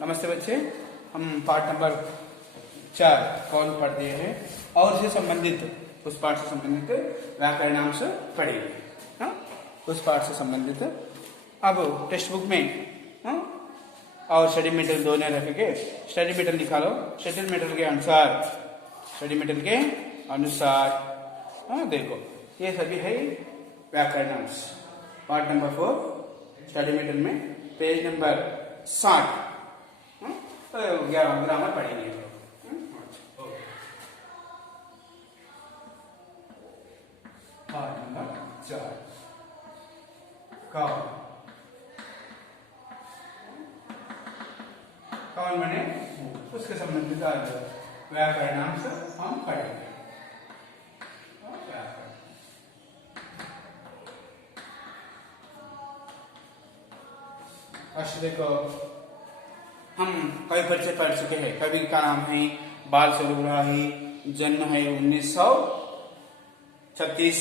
नमस्ते बच्चे, हम पाठ नंबर 4 कौन पढ़ दिए हैं और उससे संबंधित उस पाठ से संबंधित व्याकरणांश पढ़ेंगे। हाँ, उस पाठ से संबंधित अब टेक्स्ट बुक में और स्टडी मटेरियल दोनों रखेंगे। स्टडी मटेरियल निकालो, स्टडी मटेरियल के अनुसार देखो ये सभी है व्याकरणांश। पार्ट नंबर 4 स्टडी मटेरियल में पेज नंबर 60 ग्रामर पढ़ेंगे। पार्ट नंबर 4 कौन बने उसके संबंधित व्याकरणांश हम पढ़ेंगे। देखो हम कई परिचय पढ़ चुके हैं। कवि का नाम है बाल सरुग्राही, जन्म है 1936,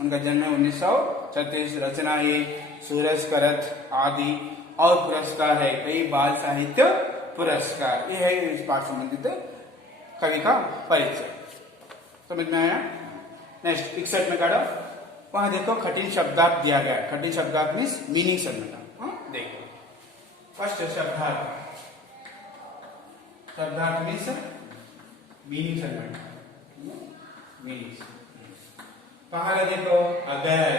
उनका जन्म है 1936। रचना है सूरज करत आदि और पुरस्कार है कई बाल साहित्य पुरस्कार। ये है इस पाठ संबंधित कवि का परिचय। समझ में आया? नेक्स्ट 61 में काढ़ो, वहां देखो कठिन शब्दार्थ दिया गया। कठिन शब्दार्थ मीन्स मीनिंग समझना। देखो फर्स्ट शब्दार्थ मीन्स मीनिंग समझना। मीनिंग पहला देखो अगर,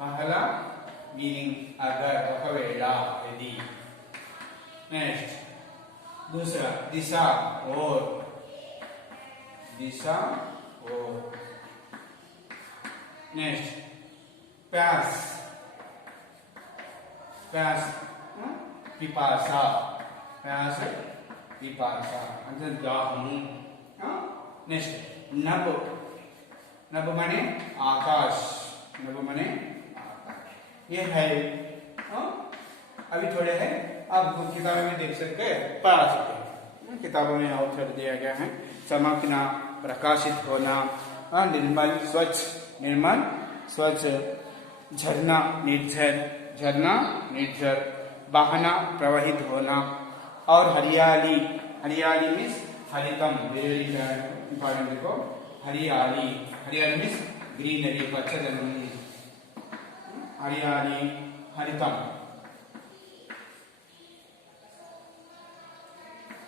पहला मीनिंग अगर ఒకవేళ यदि। नेक्स्ट दूसरा दिशा और, दिशा और। नेक्स्ट प्यास, प्यास पिपासा, प्यास पिपासा मतलब दाहम। नेक्स्ट नभ, नभ माने आकाश, नभ माने आकाश। ये है अभी थोड़े हैं, आप किताबों में देख सकते हैं, पढ़ा सकते हैं। किताबों में अवसर दिया गया है। चमकना, प्रकाशित होना, निर्मल स्वच्छ, निर्मल स्वच्छ। झरना निर्झर, झरना निर्झर। बहना प्रवाहित होना। और हरियाली, हरियाली मीन्स हरितम। वेरी इंपॉर्टेंट देखो, हरियाली, हरियाली मीन्स ग्रीनरी, पచ్చदనం। हरियाली, हरितम,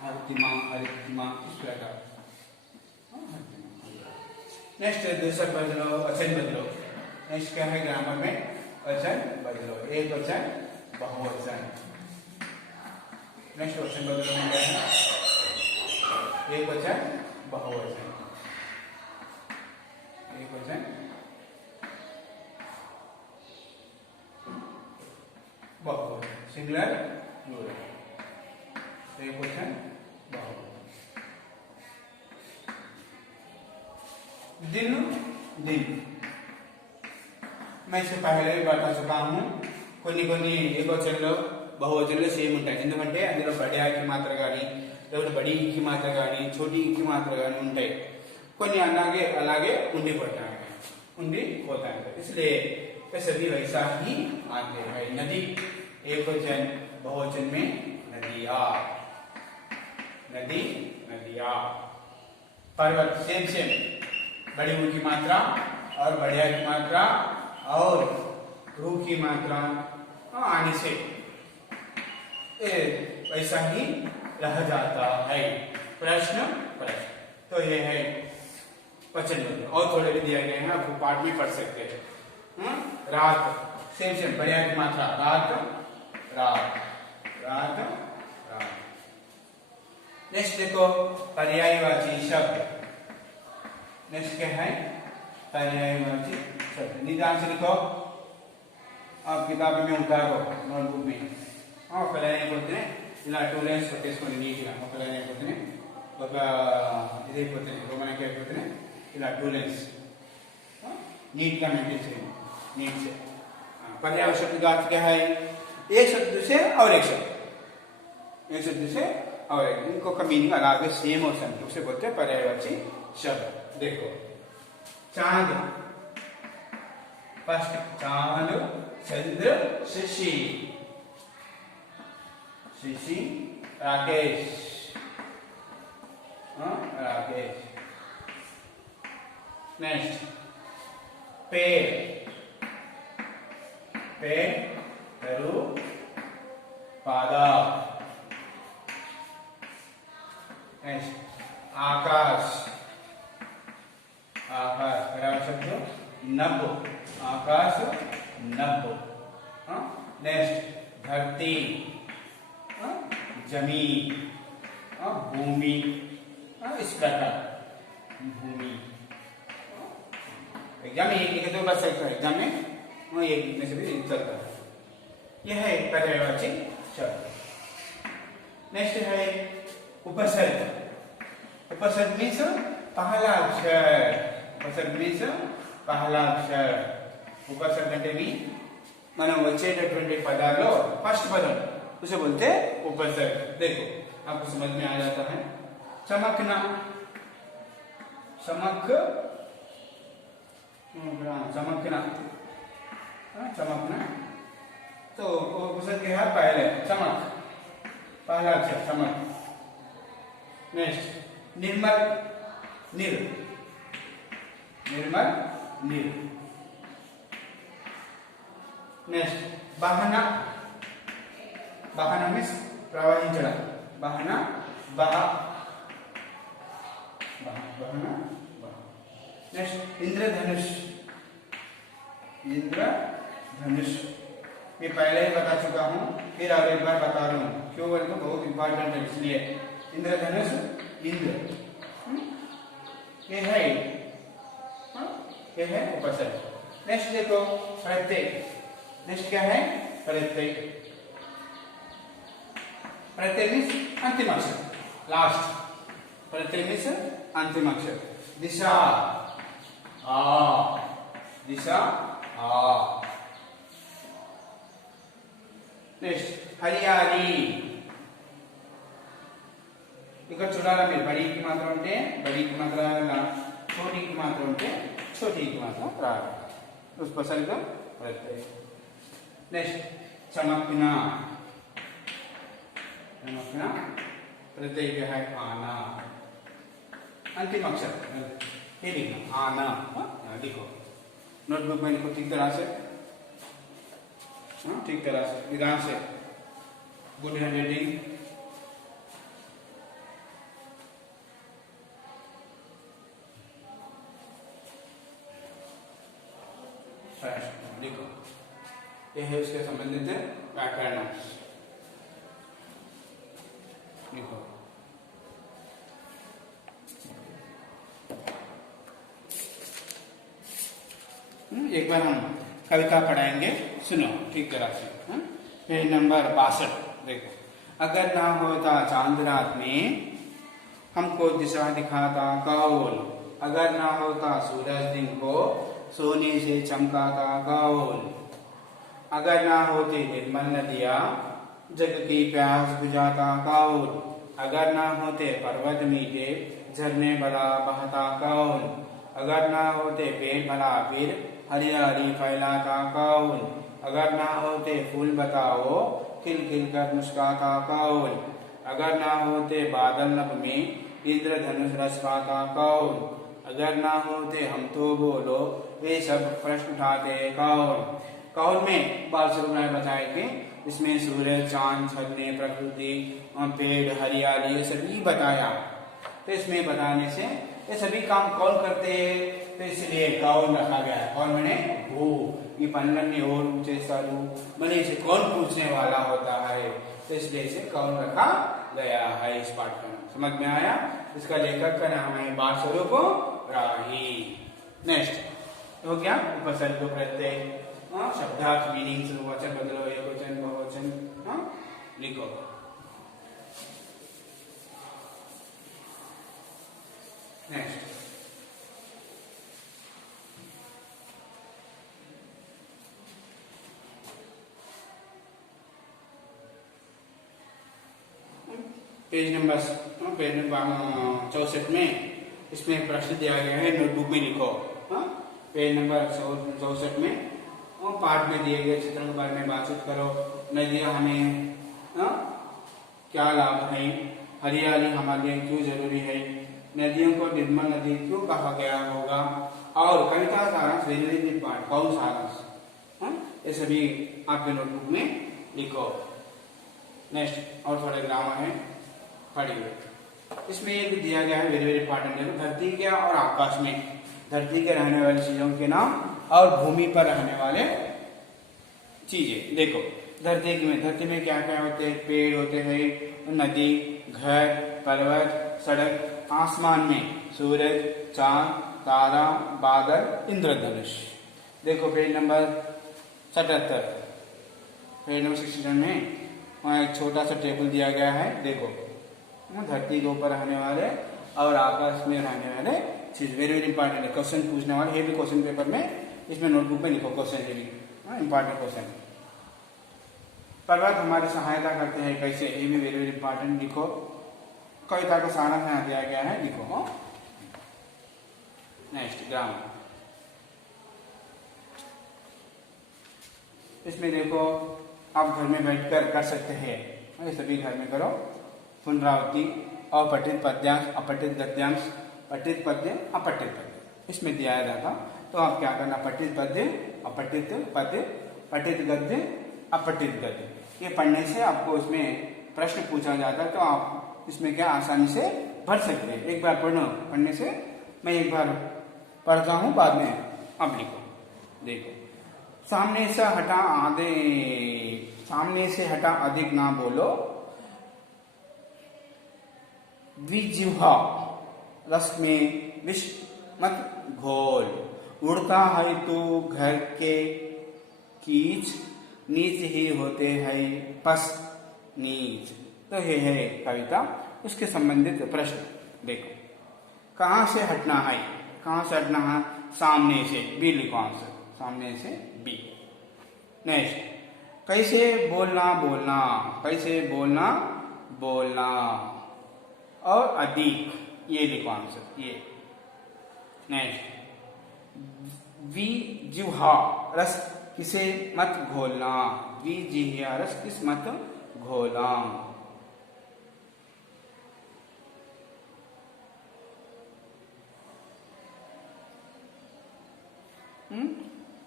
हरितिमा, हरितिमा इस प्रकार। नेक्स्ट दूसरा बदलो, वचन बदलो। नेक्स्ट क्या है ग्रामर में? वचन बदलो। एक वचन बहुवचन। नेक्स्ट वचन बदलो में क्या है? एक वचन बहुवचन, एक वचन बहुवचन। सिंगुलर प्लूरल, एक वचन बहुवचन। दिन, दिन मैं इसे पहले भी बता चुका हूं। కొన్ని ఏకవచనంలో బహువచనంలో సేమ్ ఉంటాయి. ఎందుకంటే అందులో బడి ఆకి మాత్ర కానీ, లేకపోతే బడి ఈకి మాత్ర కానీ, छोटी ఈకి మాత్ర కానీ ఉంటాయి. కొన్ని అలాగే ఉండిపోతాయి. इसलिए सभी वैसा ही आते हैं। नदी एकवचन, बहुवचन में नदिया, नदी नदिया। पर्वत सेम बड़ी ऊ की मात्रा और बढ़िया की मात्रा और रू की मात्रा आने से वैसा ही रह जाता है। प्रश्न प्रश्न तो ये है वचन बदलो। और थोड़े भी दिए गए हैं, आपको पाठ में पढ़ सकते हैं। रात सेम बढ़िया की मात्रा रात, रात, रात, रात। नेक्स्ट देखो पर्यायवाची शब्द। नेक्स्ट क्या है? पर्यायवाची शब्द। निदान से लिखो, आप किताब में उतारो, नोटबुक में। ఒకలైపోతే ఇలా 2 లైన్స్ కొట్టేసుకొని నీట్గా ఒకలైపోతే ఒక ఇదైపోతే మనకి అయిపోతే ఇలా 2 లైన్స్ నీట్గా मेंटेन చేయండి। नीट से पर्याय शब्द का अर्थ क्या है? एक शब्द से और एक शब्द, एक शब्द से और एक, इनको का मीनिंग अलग सेम हो सकते, उसे बोलते हैं पर्यायवाची शब्द। देखो चांद, फर्स्ट चांद, चंद्र, शशि, शशि राकेश, राकेश। नेक्स्ट पेड़, पेड़ पेरू पादप। नेक्स्ट आकाश, आकाश बराबर शब्द नभ, आकाश नभ। नेक्स्ट धरती, जमीन, भूमि, इस प्रकार भूमि। एग्जाम में एक दो बार सही एग्जाम में वो एक में से भी चलता है। यह है पर्यायवाची शब्द। नेक्स्ट है उपसर्ग। उपसर्ग मीन्स पहला अक्षर, ఉపసర్గ మీన్స్ పహలా అక్షర్। ఉపసర్గ అంటే మనం వచ్చేటటువంటి పదాల్లో फर्स्ट पदम उसे बोलते हैं उपसर्ग। देखो आपको समझ में आ जाता है। चमकना, चमक, चमकना, चमकना। तो उपसर्ग है पहले चमक, पहला अक्षर चमक। नेक्स्ट निर्मल, निर, निर्मल निर। नेक्स्ट बहना, बहना मीन्स प्रवहिंचడం, बहना बह, बहना बह। नेक्स्ट इंद्रधनुष, इंद्रधनुष। ये पहले ही बता चुका हूँ, फिर और एक बार बता रहा हूँ, क्यों बोले तो बहुत इंपॉर्टेंट है इसलिए। इंद्रधनुष, इंद्र, ये है उपसर्ग। नेक्स्ट देखो प्रत्यय। नेक्स्ट क्या है प्रत्यय। प्रत्यय मीन्स अंतिम अक्षर, लास्ट। प्रत्यय मीन्स अंतिम अक्षर। दिशा, आ, दिशा आ। नेक्स्ट हरियाली। ఇక్కడ చూడాలా మీరు, బడికి మాత్రం ఉంటే బడికి మాత్రం, छोटी मात्रा ఉంటే छोटी की मात्रा राग, उस उपसर्ग प्रत्यय। नेक्स्ट चमकना, चमकना प्रत्यय क्या है आना, अंतिम अक्षर ये लिखना आना। लिखो नोटबुक में लिखो ठीक तरह से, ठीक तरह से विधान से, गुड हैंडराइटिंग। लिखो यह है उसके संबंधित व्याकरण। लिखो एक बार हम कविता पढ़ाएंगे, सुनो ठीक तरह से। पेज नंबर 62 देखो। अगर ना होता चांद रात में हमको दिशा दिखाता कौन, अगर ना होता सूरज दिन को सोने से चमकाता कौन, अगर ना होते निर्मल नदियाँ जग की प्यास बुझाता कौन, अगर ना होते पर्वत मीठे झरने भला बहता कौन, अगर ना होते पेड़ भला फिर हरियाली फैलाता कौन, अगर ना होते फूल बताओ खिल खिल कर मुस्काता कौन, अगर ना होते बादल नभ में इंद्रधनुष रस पाता कौन, अगर ना होते हम तो बोलो वे सब प्रश्न उठाते कौन। कौन में बाल स्वरूप बताए कि इसमें सूरज चांद झरने प्रकृति पेड़ हरियाली ये सभी बताया। तो इसमें बताने से ये सभी काम कौन करते हैं, तो इसलिए कौन रखा गया है। कौन मैंने वो ये पन्नन और ऊंचे सारू मैंने इसे कौन पूछने वाला होता है, तो इसलिए इसे कौन रखा गया है इस पाठ्यक्रम। समझ में आया। इसका लेखक का नाम है बाल स्वरूप राही। नेक्स्ट हो गया उपसर्ग प्रत्यय, शब्दार्थ मीनिंग्स, वचन बदलो, एकवचन बहुवचन लिखो। नेक्स्ट पेज नंबर 64 में इसमें प्रश्न दिया गया है, नोटबुक में लिखो। पेज नंबर 64 में पाठ में दिए गए चित्रों के बारे में बातचीत करो। नदियां हमें क्या लाभ है, हरियाली हमारे लिए क्यों जरूरी है, नदियों को निर्मल नदी क्यों कहा गया होगा, और कविता सारांश वेरी पार्ट कौन सारांश, ये सभी आपके नोटबुक में लिखो। नेक्स्ट और थोड़े ग्रामर है, पढ़िए। इसमें ये भी दिया गया है वेरी वेरी इंपॉर्टेंट, देखो धरती के और आकाश में, धरती के रहने वाली चीजों के नाम और भूमि पर रहने वाले चीजें। देखो धरती में क्या क्या होते हैं, पेड़ होते हैं, नदी, घर, पर्वत, सड़क, आसमान में सूरज, चांद, तारा, बादल, इंद्रधनुष। देखो पेज नंबर 77, पेज नंबर 67 में वहाँ एक छोटा सा टेबल दिया गया है। देखो धरती के ऊपर रहने वाले और आकाश में रहने वाले चीज वेरी वेरी इंपॉर्टेंट है, क्वेश्चन पूछने वाले, ये भी क्वेश्चन पेपर में, इसमें नोटबुक में लिखो क्वेश्चन, ये भी इंपॉर्टेंट क्वेश्चन। पर्वत हमारी सहायता करते हैं कैसे, ये भी वेरी वेरी इंपॉर्टेंट लिखो। कविता का सारांश यहाँ दिया गया है, लिखो। नेक्स्ट ग्रामर, इसमें देखो आप घर में बैठकर कर सकते हैं, ये सभी घर में करो। पुनरावृत्ति, अपठित पद्यांश, अपठित गद्यांश, पठित पद्य, अपठित पद्य, इसमें दिया जाता। तो आप क्या करना, पठित पद्य, अपठित पद्य, पठित गद्य, अपठित गद्य, ये पढ़ने से आपको इसमें प्रश्न पूछा जाता है, तो आप इसमें क्या आसानी से भर सकते हैं। एक बार पढ़ने से, मैं एक बार पढ़ता हूं, बाद में अब लिखो। देखो सामने से हटा अधिक ना बोलो, द्विजिह्वा रस में विष मत घोल, उड़ता है तो घर के कीच, नीच ही होते हैं पस नीच। तो ये है कविता, उसके संबंधित प्रश्न। देखो कहां से हटना है, कहां से हटना है, सामने से, बी लिखो आंसर, सामने से बी। नेक्स्ट कैसे बोलना बोलना, कैसे बोलना बोलना, और अधिक, ये लिखो आंसर, ये। नेक्स्ट द्विजिह्वा रस किसे मत घोलना, द्विजिह्वा रस किस मत घोलना।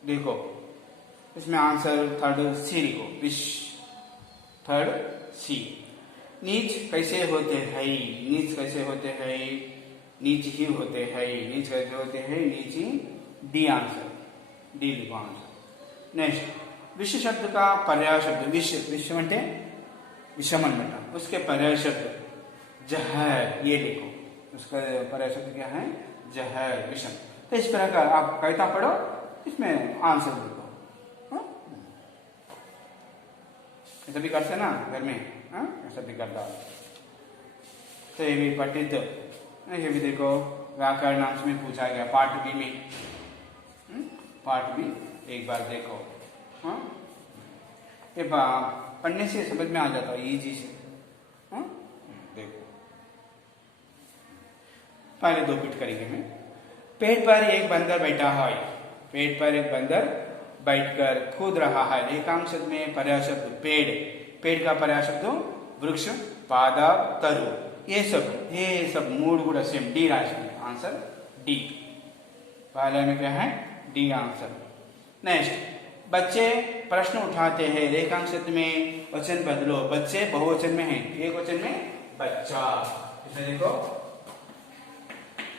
देखो इसमें आंसर थर्ड सी लिखो, विश, थर्ड सी। नीच कैसे होते हैं, नीच कैसे होते हैं, नीच ही होते हैं, नीच कैसे होते हैं, नीच ही, डी आंसर, डी लिखो आंसर। नेक्स्ट विश्व शब्द का पर्याय शब्द, विश्व, विश्व అంటే विषम अनమాట, उसके पर्याय शब्द जहर, ये लिखो, उसका पर्याय शब्द क्या है, जहर, विषम। तो इस तरह का आप कविता पढ़ो, इसमें आंसर लिखो। ऐसा भी करते ना घर में, ऐसा भी करता। तो ये भी पठित, ये भी देखो व्याकरणांश में पूछा गया, पार्ट बी में, पार्ट बी एक बार देखो। ये पढ़ने से समझ में आ जाता है इजी से। देखो पहले दो पिट करेंगे में। पेड़ पर एक बंदर बैठा है, पेड़ पर एक बंदर बैठकर कूद रहा है। एकांश शब्द में पर्याय शब्द पेड़, पेड़ का पर्याय शब्द वृक्ष, पादप, तरु, ये सब मूड गुड सेम, डी राशि, आंसर डी। पहले में क्या है, डी आंसर। नेक्स्ट बच्चे प्रश्न उठाते हैं, रेखांश शब्द में वचन बदलो, बच्चे बहुवचन में है, एक वचन में बच्चा, इसमें देखो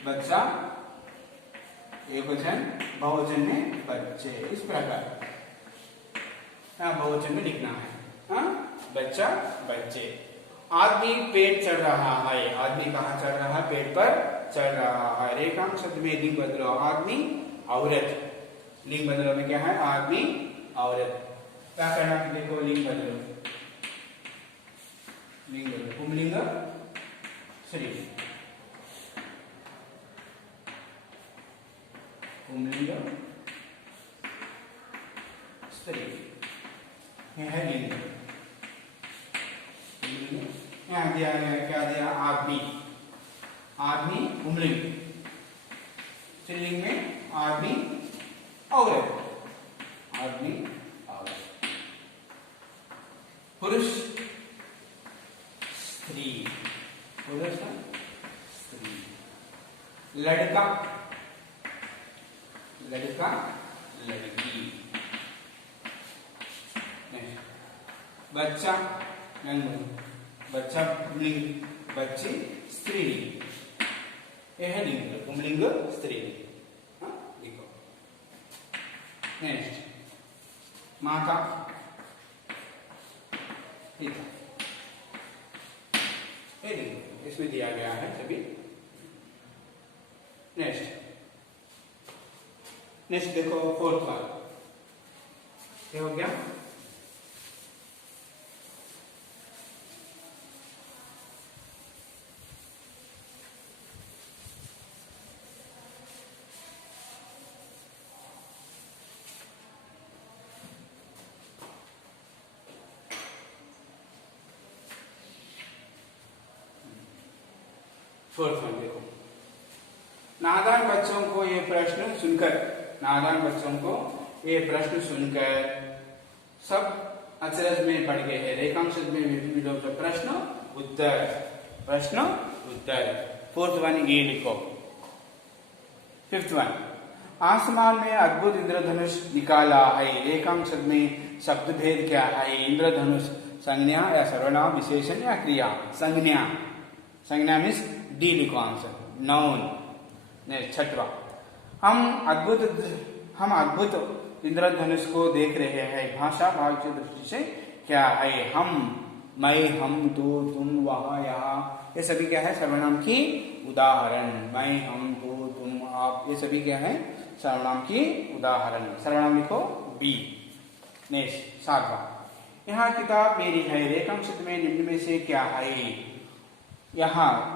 बच्चा एक वचन, बहुवचन में बच्चे, इस प्रकार बहुवचन में लिखना है, बच्चा बच्चे। आदमी पेड़ चढ़ रहा है, आदमी कहाँ चढ़ रहा है, पेड़ पर चढ़ रहा है। रेखांश शब्द में लिंग बदलो, आदमी औरत, लिंग बदलो में क्या है, आदमी औरत। क्या करना है, देखो लिंग बदलो, लिंग बदलो, पुंलिंग स्त्रीलिंग, पुंलिंग स्त्रीलिंग, यह है लिंग। यहाँ दिया गया, क्या दिया, आदमी, आदमी पुंलिंग, स्त्रीलिंग में आदमी औरत, आदमी औरत। पुरुष स्त्री, बोलो सर स्त्री। लड़का, लड़का लड़की। बच्चा, बच्चा पुल्लिंग, बच्ची स्त्रीलिंग, यह है लिंग, पुंलिंग स्त्रीलिंग। हाँ देखो। नेक्स्ट माता, पिता, ये लिंग, इसमें दिया गया है सभी। नेक्स्ट नेक्स्ट देखो फोर्थ वाला क्या हो गया, फोर्थ वन देखो। नादान बच्चों को ये प्रश्न सुनकर, नादान बच्चों को ये प्रश्न सुनकर सब अचरज में पड़ गए हैं। रेखांश में विभिन्न प्रश्न उत्तर, प्रश्न उत्तर। फोर्थ वन ये लिखो। फिफ्थ वन, आसमान में अद्भुत इंद्रधनुष निकाला है। रेखांश में शब्द भेद क्या है? इंद्रधनुष संज्ञा या सर्वनाम, विशेषण या क्रिया? संज्ञा, संज्ञा मीन्स डी लिखो आंसर, नाउन। छठवा, हम अद्भुत इंद्रधनुष को देख रहे हैं। भाषा भाव की दृष्टि से क्या है? हम, मैं, हम, तू, तुम, वह, यहाँ, ये सभी क्या है? सर्वनाम की उदाहरण। मैं, हम, तू, तुम, आप, ये सभी क्या है? सर्वनाम की उदाहरण। सर्वनाम लिखो बी। नेक्स्ट सातवां, यहाँ किताब मेरी है। रेखांश में निम्न में से क्या है? यहाँ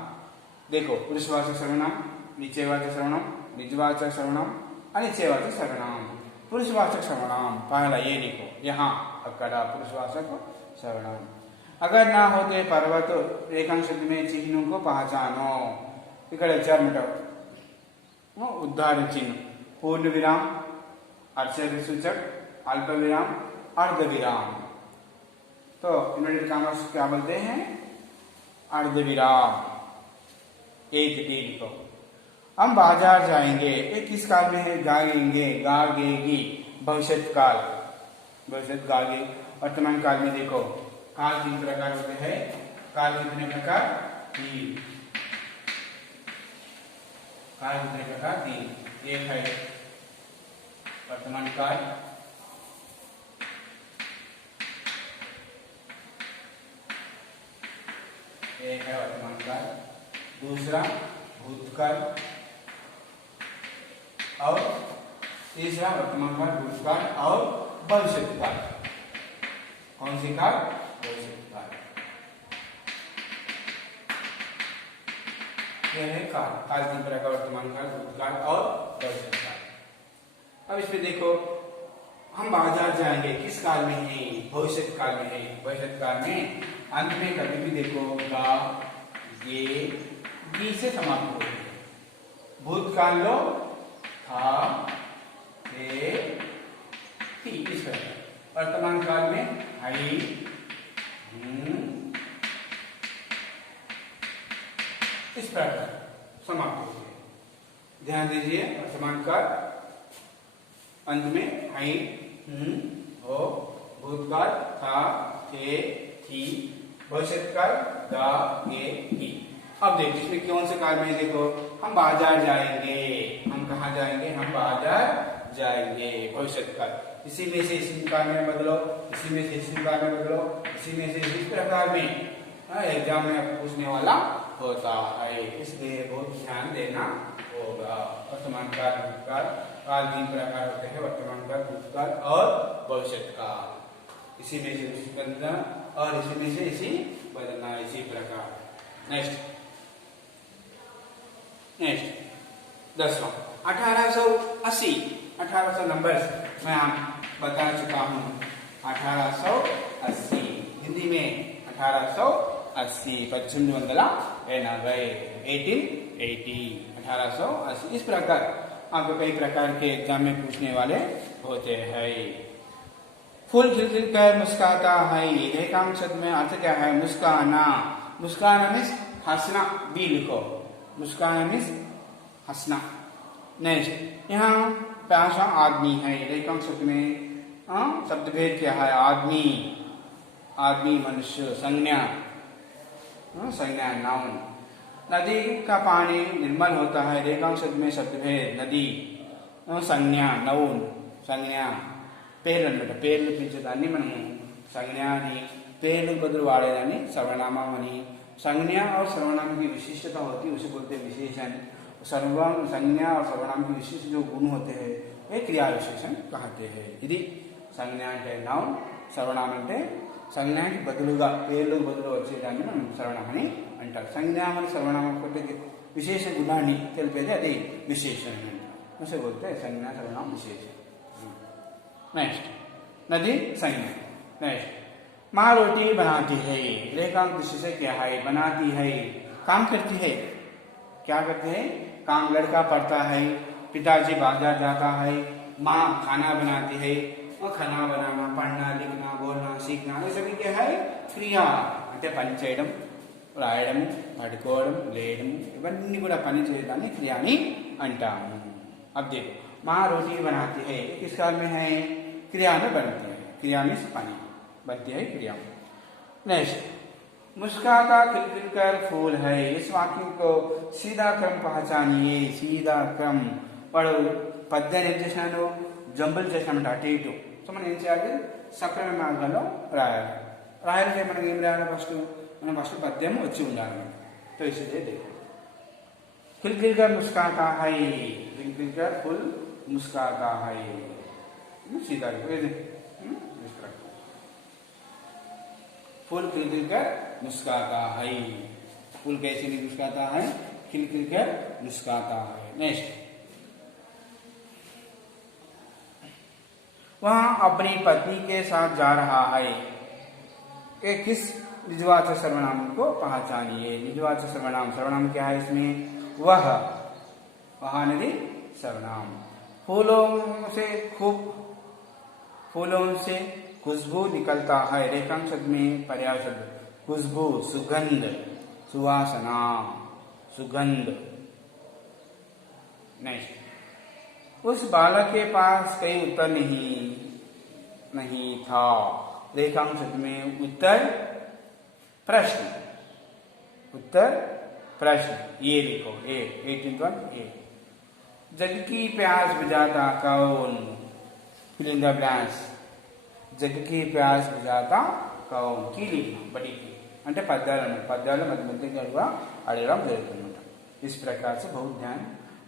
देखो पुरुषवाचक सर्वनाम, निश्चयवाचक सर्वनाम, निजवाचक सर्वनाम, अनिश्चयवाचक सर्वनाम। पुरुषवाचक सर्वनाम पहला ये लिखो, यहाँ अकड़ा पुरुषवाचक सर्वनाम। अगर ना होते पर्वत, रेखांश में चिन्हों को पहचानो। इकड़े चर्मट उद्धार चिन्ह, पूर्ण विराम, आश्चर्य सूचक, अल्प विराम, अर्ध विराम। तो इन्वर्टेड कॉमर्स क्या बोलते हैं? अर्ध विराम। एक डी लिखो। हम बाजार जाएंगे, ये किस काल में है? गाएंगे, गागेगी, भविष्य काल, भविष्य गागे। वर्तमान काल में देखो काल तीन प्रकार होते हैं। काल कितने प्रकार? तीन। काल कितने प्रकार? तीन। एक है वर्तमान काल, एक है वर्तमान काल, दूसरा भूतकाल और तीसरा वर्तमान काल, भूतकाल और भविष्य काल। कौन सी काल? भविष्य काल। यह है काल, काल तीन प्रकार, वर्तमान काल, भूतकाल और भविष्य काल। अब इसमें देखो, हम बाजार जाएंगे, किस काल में है? भविष्य काल में है। भविष्य काल में अंत में कभी भी देखो गा, ये, गी से समाप्त होते हैं। भूतकाल लो था, थे, थी, इस प्रकार। वर्तमान काल में आई, इस प्रकार समाप्त होते हैं। ध्यान दीजिए, वर्तमान काल अंत में आई, हो, भूतकाल था, थे, थी, भविष्य काल गा, गे, गी। अब देखो इसमें कौन से काल में? देखो हम बाजार जाएंगे, हम कहाँ जाएंगे? हम बाजार जाएंगे, भविष्य काल। इसी में से इसी काल में बदलो, इसी में से इसी काल में बदलो, इसी में से इसी प्रकार में एग्जाम में पूछने वाला होता है, इसलिए बहुत ध्यान देना होगा। वर्तमान काल, भूतकाल, काल तीन प्रकार होते हैं, वर्तमान काल, भूतकाल और भविष्य काल। इसी में से इसी बदलना और इसी में से इसी बदलना, इसी प्रकार। Next next 10वां, 1880। 1800 नंबर मैं आप बता चुका हूँ। 1880 हिंदी में 1880, 1880, 1880। इस प्रकार आपको कई प्रकार के एग्जाम में पूछने वाले होते हैं। फूल खिल खिल कर मुस्कुराता है, रेखांश में अर्थ क्या है? मुस्कुराना। मुस्काना मीन्स हंसना, बी लिखो, मुस्काना मीन्स हंसना। नेक्स्ट यहाँ प्यासा आदमी है, रेखांक शब्द में शब्द भेद क्या है, आदमी, आदमी मनुष्य, संज्ञा, संज्ञा नाउन। नदी का पानी निर्मल होता है, रेखांक शब्द में शब्द भेद नदी, संज्ञा नौन, संज्ञा పేర్లు అన్నమాట, పేర్లు పిలిచేదాన్ని మనం సంజ్ఞ అని, పేర్లు బదులు వాడేదాన్ని सर्वनाम అని। संज्ञा और सर्वनाम की विशिष्टता होती है, उसे बोलते हैं विशेषण। संज्ञा और सर्वनाम की विशिष्ट जो गुण होते हैं वे क्रिया विशेषण कहते हैं। ఇది సంజ్ఞ అంటే నౌన్, సర్వనామం అంటే సంజ్ఞానికి బదులుగా పేర్లకు బదులు వచ్చేదాన్ని మనం సర్వనామం అని అంటారు। సంజ్ఞ మరియు సర్వనామం కొద్ది విశేష గుణాన్ని తెలిపేది అది విశేషణ అంటారు, उसे बोलते हैं संज्ञा सर्वनाम विशेषण। नेक्स्ट नदी संज्ञा। नेक्स्ट माँ रोटी बनाती है, रेखांक दृष्टि से क्या है, बनाती है, काम करती है, क्या करते हैं, काम। लड़का पढ़ता है, पिताजी बाजार जाता है, माँ खाना बनाती है, और खाना बनाना, पढ़ना, लिखना, बोलना, सीखना ये सभी क्या है, क्रिया। అంటే పని చేయడం, రాయడం, పడుకోవడం, లేయడం ఇవన్నీ కూడా పని చేయడాన్ని క్రియ అని అంటాము। अब देखो माँ रोटी बनाती है, किस काल में है, क्रिया में बनती है, क्रिया में पानी बनती है क्रिया में। नेक्स्ट मुस्काता खिलखिलकर फूल है, इस वाक्य को सीधा क्रम पहचानिए, सीधा क्रम पढ़ो। పద్య ఏం చేసినాను, జంబులు చేసినామంటే అటు ఇటు, సో మనం ఏం చేయాలి, సక్రమ మార్గంలో రాయాలి। రాయాలంటే మనం ఏం రాయాలి, మనం ఫస్ట్ పద్యం వచ్చి ఉండాలి। तो इसलिए देखो खिलखिलकर मुस्काता है, खिलखिलकर फूल मुस्काता है, सीधा फूल खिलखिलकर मुस्काता है, फूल कैसे नहीं मुस्काता है, खिलखिलकर मुस्काता है। नेक्स्ट वह अपनी पत्नी के साथ जा रहा है, ये किस निजवाचक सर्वनाम को पहचानिए। निजवाचक सर्वनाम, सर्वनाम क्या है इसमें, वह, वह नदी सर्वनाम। फूलों से खूब, फूलों से खुशबू निकलता है, रेखांक शब्द में पर्याय शब्द खुशबू, सुगंध, सुवासना, सुगंध। नेक्स्ट उस बालक के पास कोई उत्तर नहीं था, रेखांक शब्द में उत्तर प्रश्न, उत्तर प्रश्न, ये लिखो, ए 18th ए। जग की प्यास बुझाता कौन, fill in the blanks, जग की प्यास बुझाता कौन, की लिखना, बड़ी की అంటే పద్యాలు మధ్య మధ్యగా అడగడం జరుగుతుందన్నమాట। इस प्रकार से बहुत ध्यान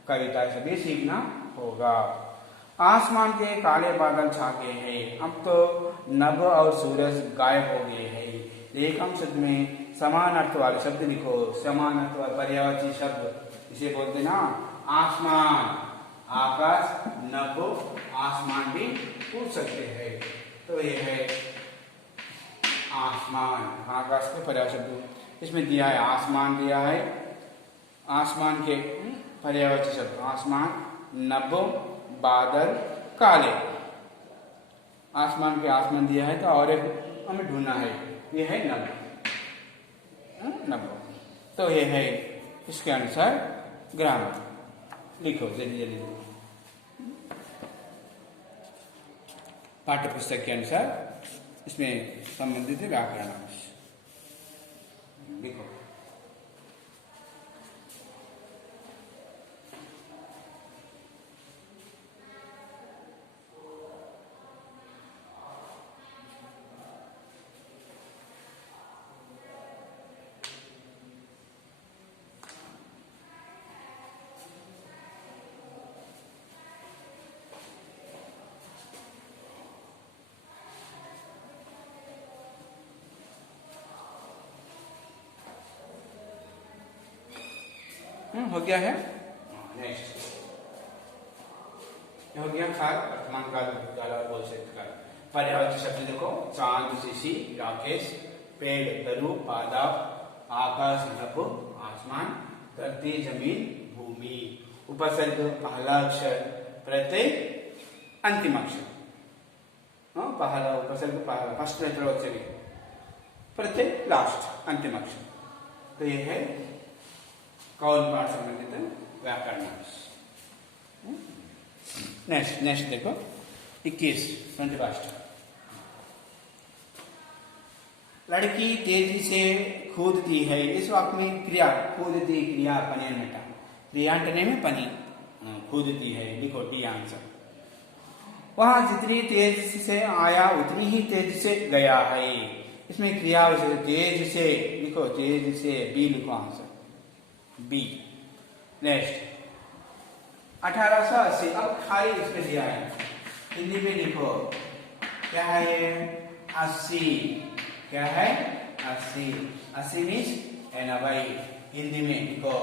कविता से भी सीखना होगा। आसमान के काले बादल छा गए हैं, अब तो नभ और सूरज गायब हो गए हैं, रेखांक शब्द में समान अर्थ वाले शब्द लिखो, समान अर्थ वाले पर्यायवाची शब्द, इसे बोलते ना आसमान, आकाश, नभ, आसमान भी पूछ सकते हैं। तो ये है आसमान, आकाश के पर्याय शब्द इसमें दिया है, आसमान दिया है, आसमान के पर्यायवाची शब्द आसमान, नभ, बादल, काले। आसमान के आसमान दिया है तो और एक हमें ढूंढना है, ये है नभ, नभ। तो ये है इसके अनुसार ग्रामर लिखो जल्दी जल्दी। पाठ्य पुस्तक के अनुसार इसमें संबंधित व्याकरण लिखो। हो गया है। नेक्स्ट हो गया काल, वर्तमान काल, भूतकाल और भविष्य काल। पर्यायवाची शब्द देखो, चांद, शिशि, राकेश, पेड़, तरु, पादप, आकाश, नभ, आसमान, धरती, जमीन, भूमि। उपसर्ग पहला अक्षर, प्रत्यय अंतिम अक्षर, पहला उपसर्ग पहला फर्स्ट लेटर వచ్చేది, प्रत्यय लास्ट अंतिम अक्षर। तो ये है कौन पाठ संबंधित व्याकरण। नेक्स्ट देखो 21 लड़की तेजी से कूदती है। इस वाक्य में क्रिया कूदती क्रिया पनी अन्नटा क्रिया में पनी कूदती है, लिखो डी आंसर। वहां जितनी तेज से आया उतनी ही तेज से गया है। इसमें क्रिया तेज से लिखो, तेज से बी लिखो आंसर बी। नेक्स्ट 1880 अब खाली इसमें दिया है, हिंदी में लिखो क्या है ये 80 क्या है 80 मीन्स 80 हिंदी में लिखो।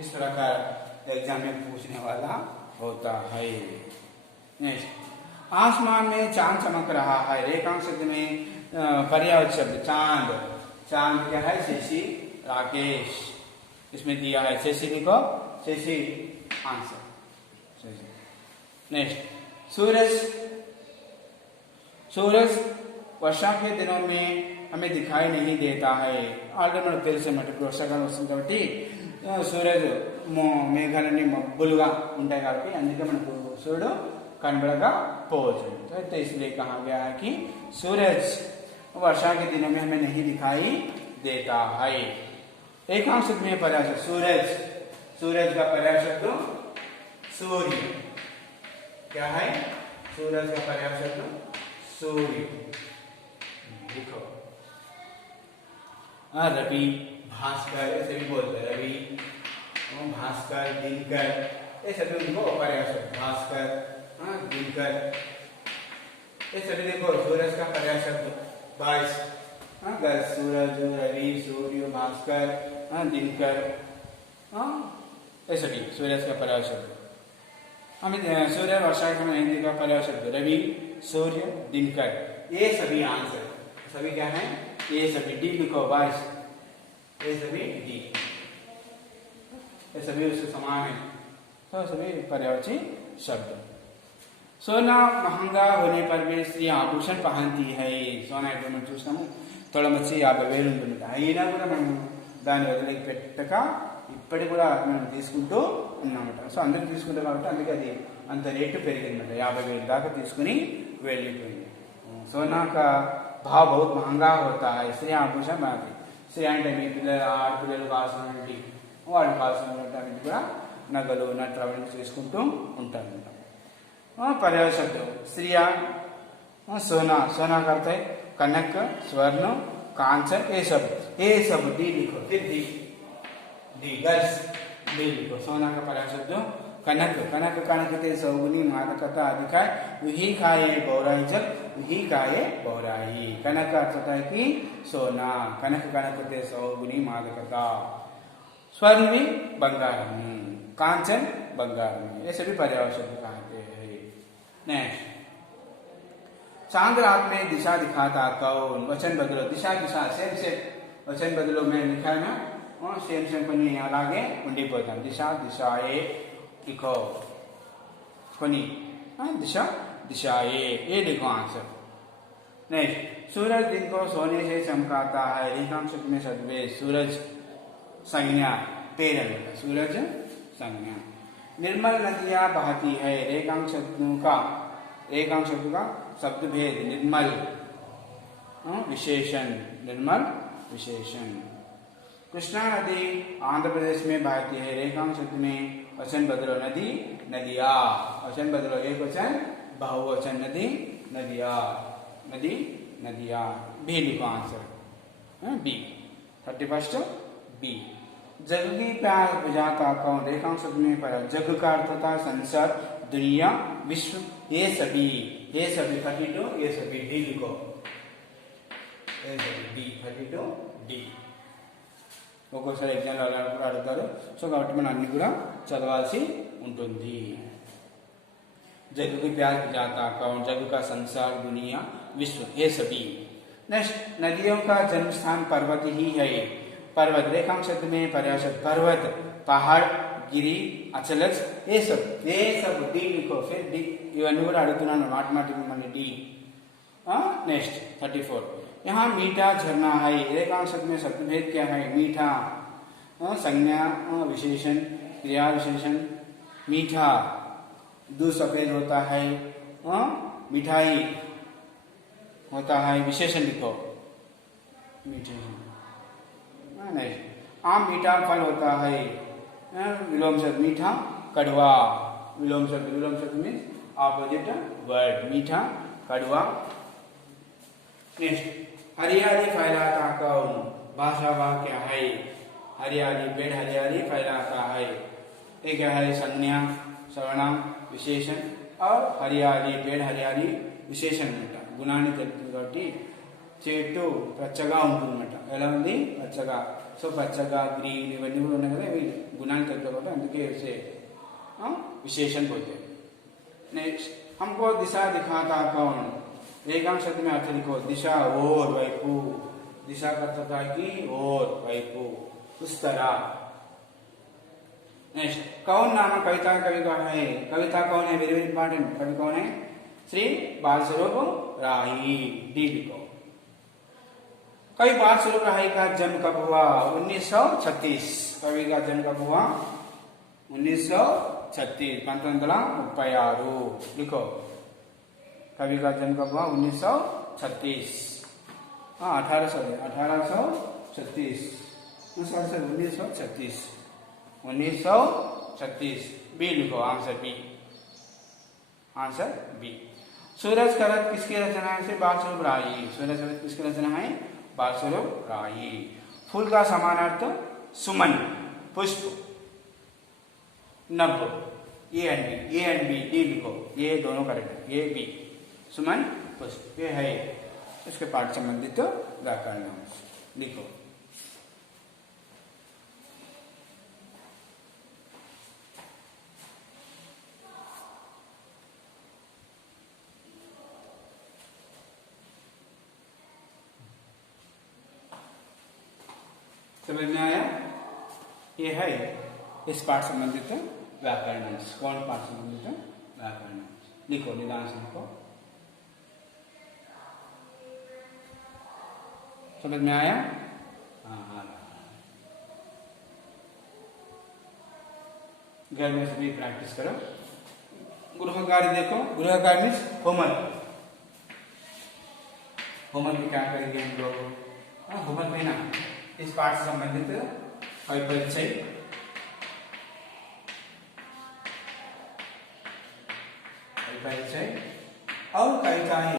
इस प्रकार एग्जाम में पूछने वाला होता है। नेक्स्ट आसमान में चांद चमक रहा है। रेखांश शब्द में पर्यायवाची शब्द चांद, चांद क्या है शशि राकेश, इसमें दिया है शशि लिखो, शशि आंसर। नेक्स्ट सूरज वर्षा के दिनों में हमें दिखाई नहीं देता है। ఆల్రెడీ మనకు తెలుసు అన్నమాట, ఇప్పుడు వర్షాకాలం వస్తుంది కాబట్టి సూర్యుడు మేఘాలన్నీ మబ్బులుగా ఉంటాయి కాబట్టి అందుకే మనకు సూర్యుడు कनबड़गा तो इसलिए कहा गया है कि सूरज वर्षा के दिनों में हमें नहीं दिखाई देता है। एकांश शब्द में पर्याय शब्द सूरज, सूरज का पर्याय शब्द सूर्य क्या है, सूरज का पर्याय शब्द सूर्य लिखो। रवि भास्कर ऐसे भी बोलते हैं, रवि भास्कर दिनकर ये सभी उनको पर्याय शब्द भास्कर दिनकर। ये सभी देखो सूरज का पर्याय शब्द 22 सूरज रवि सूर्य भास्कर दिनकर ये सभी सूरज का पर्याय शब्द। हमें सूर्य वर्षा का हिंदी का पर्याय शब्द रवि सूर्य दिनकर, ये सभी आंसर सभी क्या है, ये सभी डी लिखो 22 ये सभी डी, ये सभी उससे समान है तो सभी पर्यायवाची शब्द। सोना महंगा होने पर भी स्त्री आभूषण पहनती है। सोना ఇప్పుడు మనం చూస్తాము తొలం వచ్చి 50,000 ఉంటుంది, అయినా కూడా మనం దాని వదిలికి పెట్టక ఇప్పటికి కూడా మనం తీసుకుంటూ ఉన్నామట। సో అందరూ తీసుకుంటారు కాబట్టి అందుకే అది అంత రేటు పెరిగిందట, 50,000 దాకా తీసుకుని వెళ్ళిపోయింది। सोना का भाव बहुत महंगा होता है। स्त्री आभूषण बनाती, स्त्री అంటే మీ పిల్లలు ఆడపిల్లలు కావాల్సినటువంటి వాళ్ళు కావాల్సినటువంటి కూడా నగలు నట్లు అవన్నీ చేసుకుంటూ ఉంటారు। पर्याय शब्द स्त्रिया सोना, सोना करते है कनक स्वर्ण कांचन, ये सब डी लिखो, फिर डी गर्ल्स डी लिखो। सोना का पर्याय शब्द कनक, कनक कनकते सौगुनी मादकता अधिकार वही खाए बौराई जब वही खाए बौराई। कनक का अर्थ होता है कि सोना, कनक कनकते सौगुनी मादकता। स्वर्ण में बंगार में, कांचन बंगार में, ये सभी पर्याय शब्द कहते हैं। नेक्स्ट चांद रात में दिशा दिखाता कौन, वचन बदलो दिशा दिशा सेम सेम वचन बदलो में लिखा है ना, सेम सेम కొన్ని అలాగే ఉండిపోతాం। दिशा दिशाए लिखो, కొన్ని दिशा दिशाए ये लिखो आंसर। नेक्स्ट सूरज दिन को सोने से चमकाता है। रेखांश में शब्द सूरज संज्ञा पेड़, सूरज संज्ञा। निर्मल नदियां बहती है। रेखांश शब्द का शब्द भेद निर्मल विशेषण, निर्मल विशेषण। कृष्णा नदी आंध्र प्रदेश में बहती है। रेखांश शब्द में वचन बदलो नदी नदिया, वचन बदलो एक वचन बहुवचन नदी नदिया, नदी नदिया। बी लिखो आंसर बी 31 बी। जग की प्यार बुझाता कौन। रेखांश शब्द में पर जग का अर्थ होता है संसार दुनिया विश्व, ये सभी 32 ये सभी डी लिखो, ये सभी डी 32 डी। ఒక్కోసారి ఎగ్జామ్ కూడా అడుగుతారు, సో కాబట్టి మనం అన్ని కూడా చదవాల్సి ఉంటుంది। जग की प्यार बुझाता कौन, जग का संसार दुनिया विश्व, ये सभी। नेक्स्ट नदियों का जन्म स्थान पर्वत ही है। पर्वत रेखांश शब्द में पर्याय शब्द पर्वत, पहाड़, गिरी, अचलज, ये सब डी लिखो, फिर डी इवన్నీ కూడా అడుగుతున్నాను మాటమాటిక్ మన डी। नेक्स्ट 34 यहाँ मीठा झरना है। रेखांश शब्द में शब्दभेद क्या है? मीठा संज्ञा विशेषण क्रिया विशेषण। मीठा दूध सफेद होता है, मिठाई होता है, विशेषण लिखो। मीठे नहीं, आम मीठा फल होता है, विलोम शब्द मीठा कड़वा। विलोम शब्द मीन्स ऑपोजिट वर्ड, मीठा कड़वा। नेक्स्ट, हरियाली फैलाता कौन? भाषा वाक्य है। हरियाली पेड़ हरियाली फैलाता है, ये क्या है? संज्ञा सर्वनाम विशेषण। और हरियाली पेड़ हरियाली విశేషణ అన్నమాట. గుణాన్ని తెలుపుతుంది కాబట్టి చెట్టు పచ్చగా ఉంటుందన్నమాట. ఎలా ఉంది? పచ్చగా. సో పచ్చగా గ్రీన్ ఇవన్నీ కూడా ఉన్నాయి కదా, ఇవి గుణాన్ని తెలుపుతాయి కాబట్టి అందుకే ఇसे विशेषण बोलते हैं. नेक्स्ट, हमको दिशा दिखाता कौन? रेखांश शब्द में अर्थ लिखो. दिशा और వైపు. दिशा का अर्थ होता है कि और వైపు, उस तरह. नेक्स्ट, कौन नाम कविता कवि का है? कविता कौन है? Very very important. कवि कौन है? श्री बालस्वरूप राही. डी लिखो. कवि बालस्वरूप राही का जन्म कब हुआ? 1936. कवि का जन्म कब हुआ? 1936, 1936. लिखो. कवि का जन्म कब हुआ? 1936. 1836. 1936. बी लिखो. Answer B. Answer B. सूरज का रथ किसकी रचना है? से बालस्वरूप राही. सूरज का रथ किसकी रचना है? बालस्वरूप राही. फूल का समानार्थ सुमन, पुष्प, नभ. A and B. डी लिखो. ये दोनों करेक्ट है. A B. सुमन पुष्प ये है. इसके पाठ संबंधित व्याकरण लिखो. समझ में आया? ये है इस पाठ संबंधित व्याकरण. कौन पाठ संबंधित व्याकरण? लिखो. निदान से लिखो. समझ में आया? हाँ. घर में सभी प्रैक्टिस करो. गृह कार्य देखो. गृह कार्य मीन्स होमवर्क. होमवर्क में क्या करेंगे हम लोग? होमवर्क में ना इस पाठ से संबंधित परिचय, और कविताएं